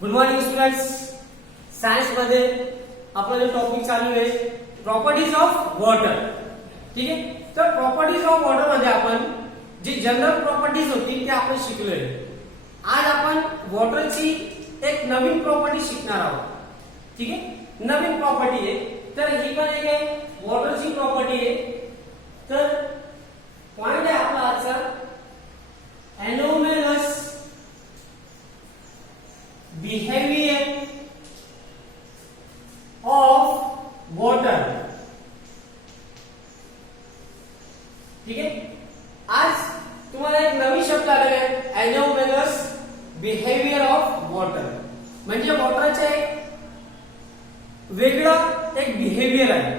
Good morning students. Science मध्ये आपला जो टॉपिक चालू आहे प्रॉपर्टीज ऑफ वॉटर. ठीक आहे. तर प्रॉपर्टीज ऑफ वॉटर मध्ये आपण जी जनरल प्रॉपर्टीज होती ते आपण शिकलोय. आज आपण वॉटरची एक नवीन प्रॉपर्टी शिकणार आहोत. ठीक आहे. नवीन प्रॉपर्टी आहे. तर ही पण एक आहे वॉटरची प्रॉपर्टी आहे. तर पॉइंट आहे आपला आजचा एनोमलस behavior of water. ठीक है. आज तुम्हाला एक नवीन शब्द आलेला आहे एनोमलस बिहेवियर ऑफ वॉटर. म्हणजे वॉटरचे एक वेगळं एक बिहेवियर आहे.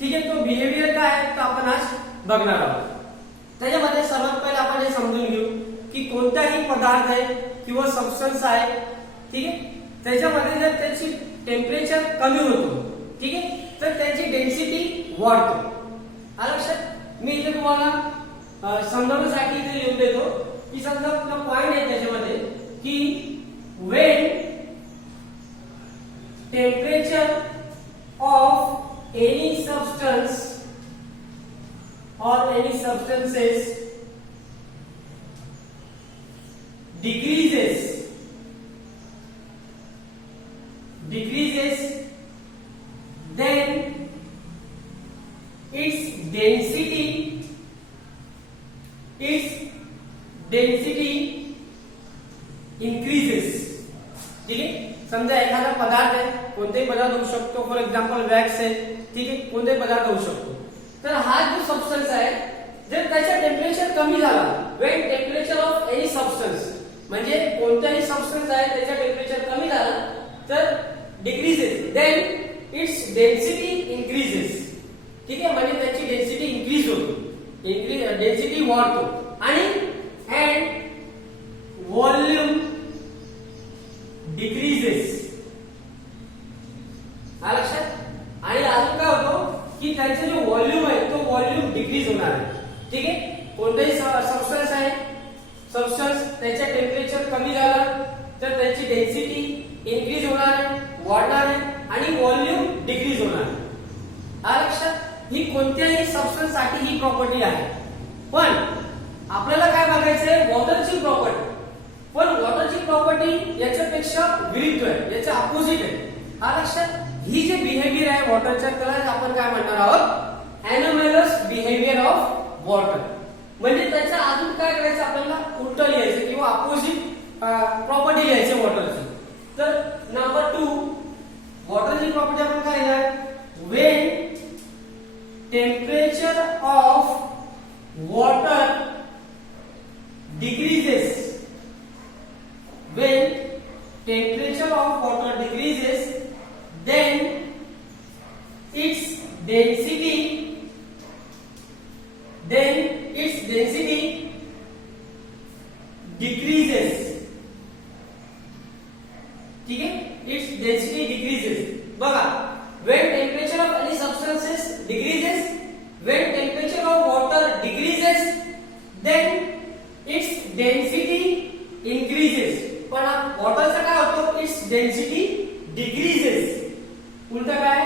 ठीक आहे. तो बिहेवियर काय आहे तो आपण आज बघणार आहोत. त्याच्यामध्ये सर्वात पहिले आपण हे समजून घेऊ की कोणताही पदार्थ आहे किंवा सबस्टन्स आहे. ठीक आहे. त्याच्यामध्ये जर त्याची टेम्परेचर कमी होतो. ठीक आहे. तर त्याची डेन्सिटी वाढतो. लक्षात. मी इथे तुम्हाला समजण्यासाठी इथे लिहून देतो की समजा आपला पॉइंट आहे त्याच्यामध्ये की when temperature of any substance or any substances decreases then its density increases. ठीक आहे. समजा एखादा पदार्थ आहे, कोणताही पदार्थ होऊ शकतो. फॉर एक्झाम्पल वॅक्स आहे. ठीक आहे. कोणताही पदार्थ होऊ शकतो. तर हा जो सबस्टन्स आहे जर त्याचा टेम्परेचर कमी झाला, when temperature of any substance म्हणजे कोणताही सबस्टन्स आहे त्याचा टेम्परेचर कमी झाला तर decreases then its density increases. ठीक आहे. म्हणजे त्याची डेन्सिटी इन्क्रीज होतो. डेन्सिटी वाढतो आणि अँड व्हॉल्यूम डिक्रीजेस. लक्षात. आणि अजून काय होतो की त्याचा जो व्हॉल्यूम आहे तो व्हॉल्यूम डिक्रीज होणार आहे. ठीक आहे. कोणताही सबस्टन्स आहे, सबस्टन्स त्याचा टेम्परेचर कमी झाला तर त्याची डेन्सिटी इन्क्रीज होणार आहे, वाढणार आहे आणि व्हॉल्यूम डिक्रीज होणार आहे. लक्षात. ही कोणत्याही सबस्टन्स साठी ही प्रॉपर्टी आहे. पण आपल्याला काय बघायचंय वॉटरची प्रॉपर्टी. पण वॉटरची प्रॉपर्टी याच्यापेक्षा विरुद्ध आहे, याच्या अपोजिट आहे. लक्षात. ही जे बिहेवियर आहे वॉटरच्या त्याला आपण काय म्हणणार आहोत एनोमलस बिहेवियर ऑफ वॉटर. म्हणजे त्याचा अजून काय करायचं आपल्याला उलट लिहायचं किंवा अपोजिट प्रॉपर्टी लिहायची वॉटरची. तर नंबर 2 वॉटरची प्रॉपर्टी आपण काय लिहिणार when temperature of water decreases. When temperature of water decreases then its density decreases. ठीक है. its density decreases. बघा when temperature of any substances decreases, when temperature of water decreases then its density increases. पण वॉटरचा काय होतो its density decreases. उलट काय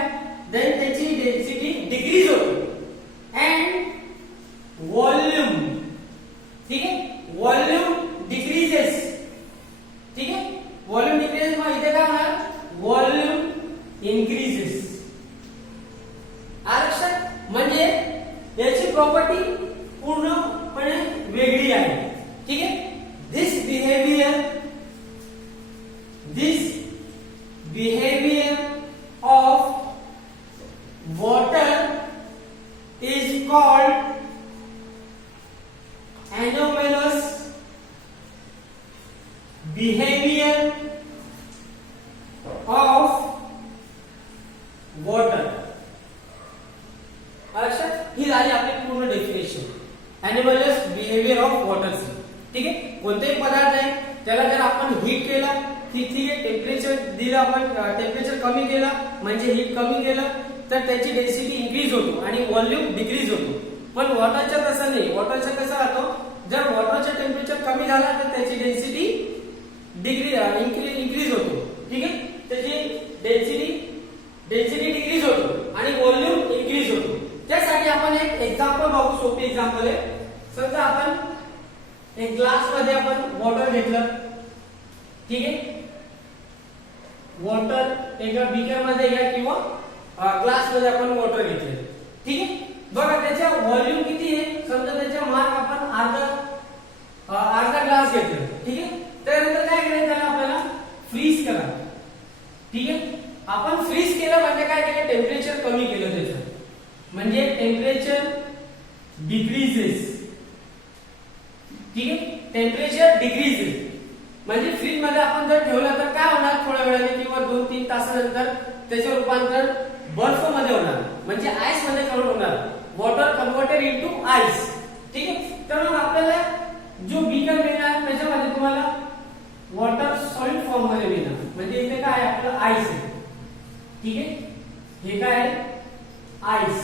then त्याची density decrease होते अँड व्हॉल्यूम. ठीक आहे. Volume decreases. ठीक आहे. व्हॉल्यूम डिक्रीजेस मग इथे काय होणार व्हॉल्यूम इन्क्रीजेस. लक्षात. म्हणजे याची प्रॉपर्टी पूर्णपणे वेगळी आहे. ठीक आहे. दिस behaviour of water is called anomalous behavior of water. लक्षात. ही झाली आपली पूर्ण definition animals behaviour of water. ठीक आहे. कोणताही पदार्थ आहे त्याला जर आपण हीट केला ठीक आहे टेम्परेचर दिलं आपण टेम्परेचर कमी केलं म्हणजे हीट कमी केलं तर त्याची डेन्सिटी इन्क्रीज होतो आणि व्हॉल्यूम डिक्रीज होतो. पण वॉटरच्या तसं नाही. वॉटरचं कसं राहतो जर वॉटरचं टेम्परेचर कमी झाला तर त्याची डेन्सिटी increase होतो ठीक आहे, त्याची डेन्सिटी डिक्रीज होतो आणि व्हॉल्यूम इन्क्रीज होतो. त्यासाठी आपण एक एक्झाम्पल बघू, सोपी एक्झाम्पल आहे. समजा आपण एक ग्लास मध्ये आपण वॉटर घेतलं, ठीक आहे, वॉटर एका बीकर मध्ये घ्या किंवा ग्लास मध्ये आपण वॉटर घेतले, ठीक आहे. बघा त्याचा व्हॉल्यूम किती आहे, समजा त्याचा मार्क आपण अर्धा ग्लास घेतला, ठीक आहे. त्यानंतर काय करायचं आहे, आपल्याला फ्रीज करा, ठीक आहे. आपण फ्रीज केलं म्हणजे काय केलं, टेम्परेचर कमी केलं त्याचं, म्हणजे टेम्परेचर डिक्रीजेस, ठीक आहे. टेम्परेचर डिक्रीजेस म्हणजे फ्रीज मध्ये आपण जर ठेवलं तर काय होणार, थोड्या वेळाने किंवा 2-3 तासानंतर त्याचे रूपांतर बर्फ मध्ये होणार, म्हणजे आईस मध्ये कन्वर्ट होणार. वॉटर कन्वर्टेड इनटू आईस, ठीक आहे. तर मग आपल्याला जो बीकर मिळणार त्याच्यामध्ये तुम्हाला वॉटर सॉलिड फॉर्म मध्ये मिळणार, म्हणजे इथे काय आहे, आपलं आईस आहे, ठीक आहे. हे काय आहे, आईस,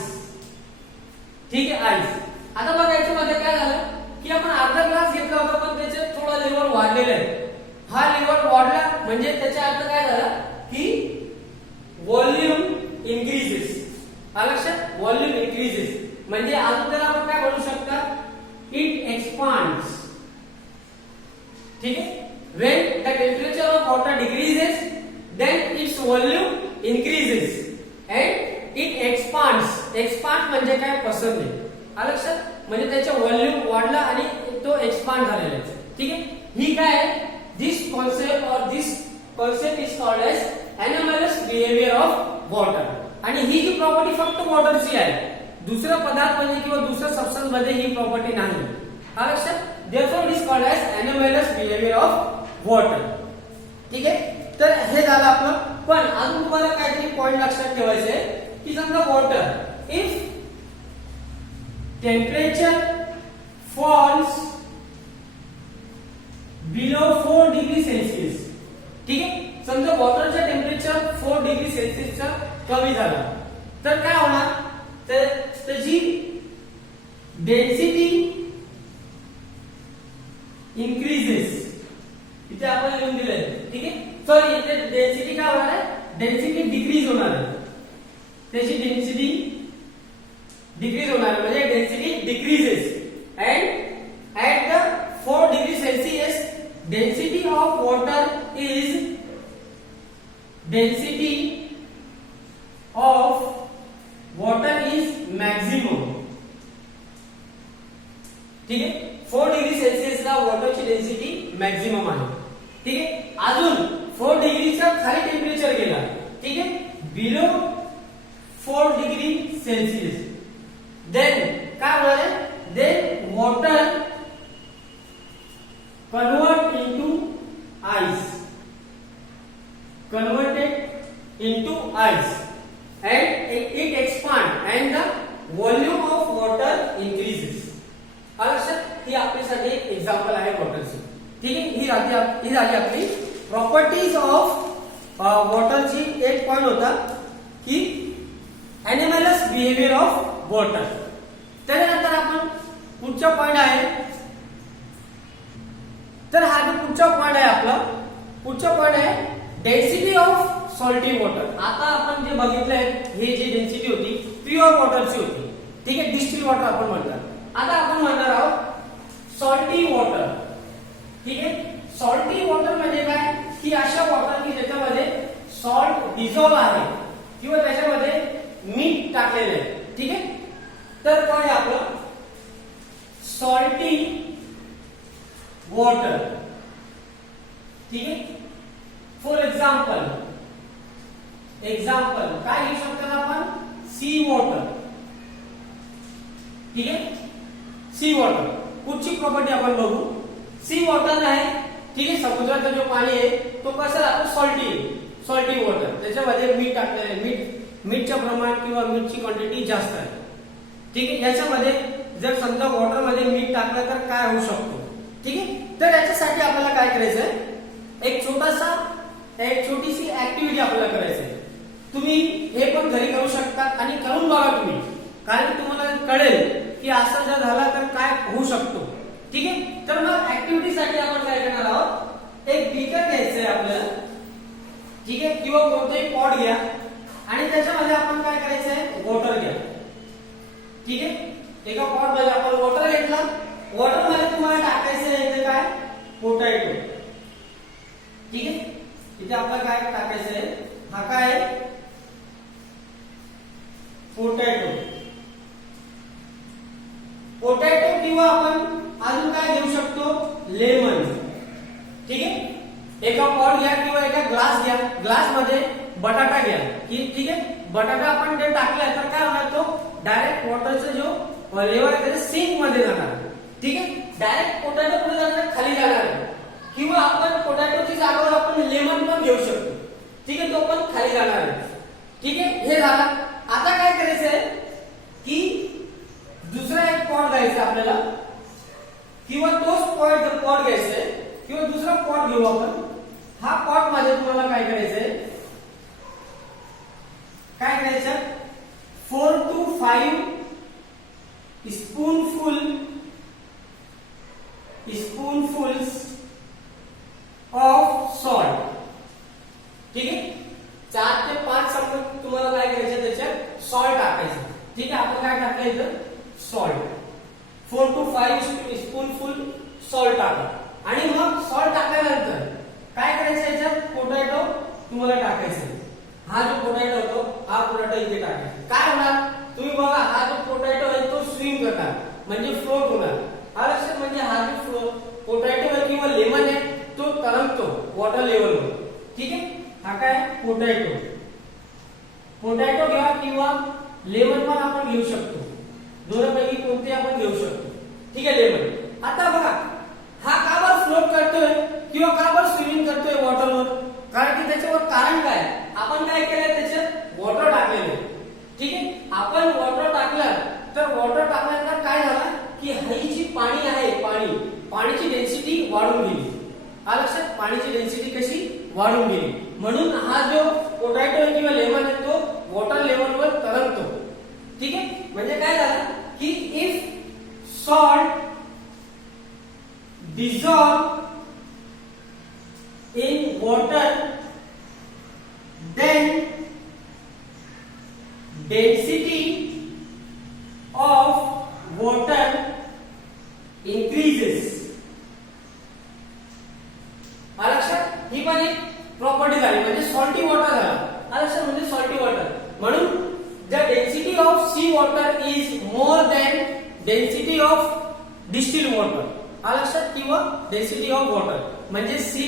ठीक आहे, आईस. आता बघा याच्यामध्ये काय झालं की आपण अर्धा ग्लास घेतला होता पण त्याचे थोडा लेवल वाढलेला आहे. हा लेवल वाढला म्हणजे त्याचा अर्थ काय झाला की व्हॉल्यूम इन्क्रीजेस. लक्षात, व्हॉल्यूम इन्क्रीजेस म्हणजे अजून त्याला आपण काय म्हणू शकता, इट एक्सपांड्स, ठीक आहे. when the temperature of water decreases then its volume increases and it expands. expand म्हणजे काय, पसरणे. लक्षात, म्हणजे त्याचा व्हॉल्यूम वाढला आणि तो एक्सपांड झालेला आहे, ठीक आहे. ही काय आहे, this concept is called as anomalous behavior of water. आणि ही जी प्रॉपर्टी फक्त वॉटरची आहे, दुसरा पदार्थ म्हणजे किंवा दुसऱ्या सबस्टन्स मध्ये ही प्रॉपर्टी नाही. लक्षात, therefore it is called as anomalous behavior of water, ठीक आहे. तर हे झालं आपलं. पण अजून तुम्हाला काहीतरी पॉइंट लक्षात ठेवायचे आहे की समजा water if temperature falls below 4 degree Celsius, ठीक आहे. समजा वॉटरचं टेम्परेचर 4 डिग्री सेल्सिअसचा कमी झाला तर काय होणार, तर त्याची डेन्सिटी इन्क्रीजेस. इथे आपण लिहून दिलंय, ठीक आहे. सॉरी, इथे डेन्सिटी काय होणार आहे, डेन्सिटी डिक्रीज होणार आहे, त्याची डेन्सिटी डिक्रीज होणार आहे, म्हणजे density decreases and at the 4 degree Celsius density of water is maximum, ठीक आहे. 4 डिग्री सेल्सिअस ला वॉटरची डेन्सिटी मॅक्सिमम आहे, ठीक आहे. अजून 4 डिग्रीच्या खाली टेम्परेचर गेला, ठीक आहे, बिलो 4 डिग्री सेल्सिअस, देन काय होणार आहे, then water convert into ice, converted into ice and it expand and the volume of water increases. लक्षात, ही आपल्यासाठी एक एक्झाम्पल आहे वॉटरची, ठीक आहे. ही झाली आपली प्रॉपर्टीज ऑफ वॉटरची. एक पॉइंट होता की एनिमलस बिहेवियर ऑफ वॉटर. त्यानंतर आपण पुढचा पॉइंट आहे, तर हा जो पुढचा पॉइंट आहे आपला, पुढचा पॉइंट आहे डेन्सिटी ऑफ सॉल्टी वॉटर. आता आपण जे बघितलंय हे जी डेन्सिटी होती प्युअर वॉटरची होती, ठीक आहे, डिस्टिल वॉटर आपण म्हणतात. आता आपण म्हणणार आहोत सॉल्टी वॉटर, ठीक आहे. सॉल्टी वॉटर म्हणजे काय की अशा वॉटर की ज्याच्यामध्ये सॉल्ट डिझॉल्व आहे किंवा त्याच्यामध्ये मीठ टाकलेलं आहे, ठीक आहे. तर काय आपलं सॉल्टी वॉटर, ठीक आहे. फॉर एक्झाम्पल काय घेऊ शकतो आपण, सी वॉटर, ठीक आहे. सी वॉटर कुठची प्रॉपर्टी आपण बघू. सी वॉटर आहे, ठीक आहे, समुद्राचं जो पाणी आहे तो कसं राहतो, सॉल्टी वॉटर. त्याच्यामध्ये मीठ टाकलेलं आहे, मीठचं प्रमाण किंवा मीठची क्वांटिटी जास्त आहे, ठीक आहे. याच्यामध्ये जर समजा वॉटर मध्ये मीठ टाकलं तर काय होऊ शकतो, ठीक आहे. तर याच्यासाठी आपल्याला काय करायचंय, एक छोटीशी ऍक्टिव्हिटी आपल्याला करायची आहे. तुम्ही हे पण घरी करू शकता आणि करून बघा तुम्ही, कारण तुम्हाला कळेल की असं जर झाला तर काय होऊ शकतो, ठीक आहे. तर मग ऍक्टिव्हिटी साठी आपण काय करणार आहोत, एक बीकर घ्यायचंय आपल्याला, किंवा कोणताही पॉट घ्या आणि त्याच्यामध्ये आपण काय करायचं आहे, वॉटर घ्या. ठीक आहे, एका पॉट मध्ये आपण वॉटर घेतला. वॉटर मध्ये तुम्हाला टाकायचं आहे इथे काय, पोटॅटो. ठीक आहे, इथे आपल्याला काय टाकायचं आहे, हा काय आहे, पोटॅटो. पोटॅटो किंवा आपण अजून काय घेऊ शकतो, लेमन. ठीक आहे, एका पॉट घ्या किंवा एका ग्लास घ्या. ग्लास मध्ये बटाटा घ्या. ठीक आहे, बटाटा आपण जे टाकलाय तर काय होणार, तो डायरेक्ट वॉटरचा जो लेवल आहे त्याच्या सिंक मध्ये जाणार. ठीक आहे, डायरेक्ट पोटॅटो पुढे जाणार, खाली जाणार. किंवा आपण पोटॅटोची जागेवर आपण लेमन पण घेऊ शकतो. ठीक आहे, तो पण खाली जाणार आहे. ठीक आहे, हे झालं. आता काय करायचंय की दुसरा एक पॉट घ्यायचा आपल्याला किंवा तोच पॉट घ्यायचा आहे किंवा दुसरा पॉट घेऊ आपण. हा पॉट मध्ये तुम्हाला काय करायचंय, काय करायचं, 4 to 5 spoonfuls ऑफ सॉल्ट. ठीक आहे, 4 ते 5 चमचे तुम्हाला काय करायचं, त्याच्यात सॉल्ट टाकायचं. ठीक आहे, आपण काय टाकलं इथं, सॉल्ट. 4 to 5 स्पूनफुल सॉल्ट टाका. आणि मग सॉल्ट टाकल्यानंतर काय करायचं, याच्यात पोटॅटो तुम्हाला टाकायचं. हा जो पोटॅटो होतो, हा पोटॅटो इथे टाकायचा. काय होणार, तुम्ही बघा, हा जो पोटॅटो आहे तो स्विम करणार, म्हणजे फ्लोट होणार. हा लक्षात, म्हणजे हा जो पोटॅटो आहे किंवा लेमन आहे तो तरंगतो वॉटर लेवलवर. ठीक आहे, हा काय, पोटॅटो. पोटॅटो घ्या किंवा लेमन पण आपण घेऊ शकतो. दोन्हीपैकी कोणते आपण घेऊ शकतो. ठीक आहे, लेमन. आता बघा, हा का बरं फ्लोट करतोय किंवा का बरं स्विमिंग करतोय वॉटरवर, कारण की त्याच्यावर कारण काय, आपण काय केलंय, त्याच्यात वॉटर टाकलेलं आहे. ठीक आहे, आपण वॉटर टाकलं तर वॉटर टाकल्यानंतर काय झालं की ही जी पाणी आहे, पाणीची डेन्सिटी वाढून गेली. हा लक्षात, पाणीची डेन्सिटी कशी वाढून गेली. म्हणून हा जो पोटॅटो आहे किंवा लेमन आहे तो वॉटर लेवलवर तरंगतो. ठीक आहे, म्हणजे काय झालं की if salt dissolve in water, then density of water increases. लक्षात, ही पण एक प्रॉपर्टी झाली, म्हणजे सॉल्टी वॉटर झाला. लक्षात, म्हणजे सॉल्टी वॉटर. म्हणून the density of sea water is more than density of distilled water. लक्षात, किंवा डेन्सिटी ऑफ वॉटर, म्हणजे सी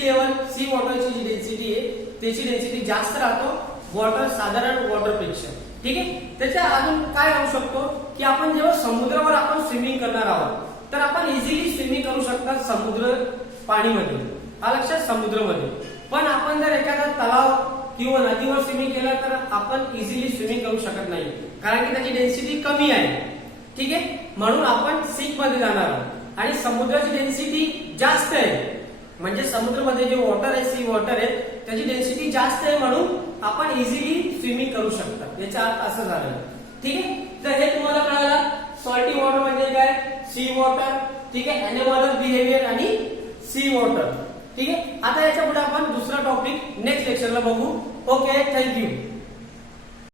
वॉटरची जी डेन्सिटी आहे त्याची डेन्सिटी जास्त राहतो वॉटर, साधारण वॉटर पेक्षा. ठीक आहे, त्याच्या अजून काय राहू शकतो की आपण जेव्हा समुद्रावर आपण स्विमिंग करणार आहोत तर आपण इझिली स्विमिंग करू शकतात समुद्र पाणीमध्ये. लक्षात, समुद्रामध्ये. पण आपण जर एखादा तलाव किंवा नदीवर स्विमिंग केलं तर आपण इझिली स्विमिंग करू शकत नाही, कारण की त्याची डेन्सिटी कमी आहे. ठीक आहे, म्हणून आपण सिंक मध्ये जाणार आहोत. आणि समुद्राची डेन्सिटी जास्त आहे, म्हणजे समुद्रामध्ये जे वॉटर आहे, सी वॉटर आहे, त्याची डेन्सिटी जास्त आहे, म्हणून आपण इझिली स्विमिंग करू शकता. याचा अर्थ असं झालं. ठीक आहे, तर हे तुम्हाला कळालं सॉल्टी वॉटर म्हणजे काय, सी वॉटर. ठीक आहे, एनिमल बिहेवियर आणि सी वॉटर. ठीक आहे, आता याच्या पुढे आपण दुसरा टॉपिक नेक्स्ट लेक्चरला बघू. Okay, thank you.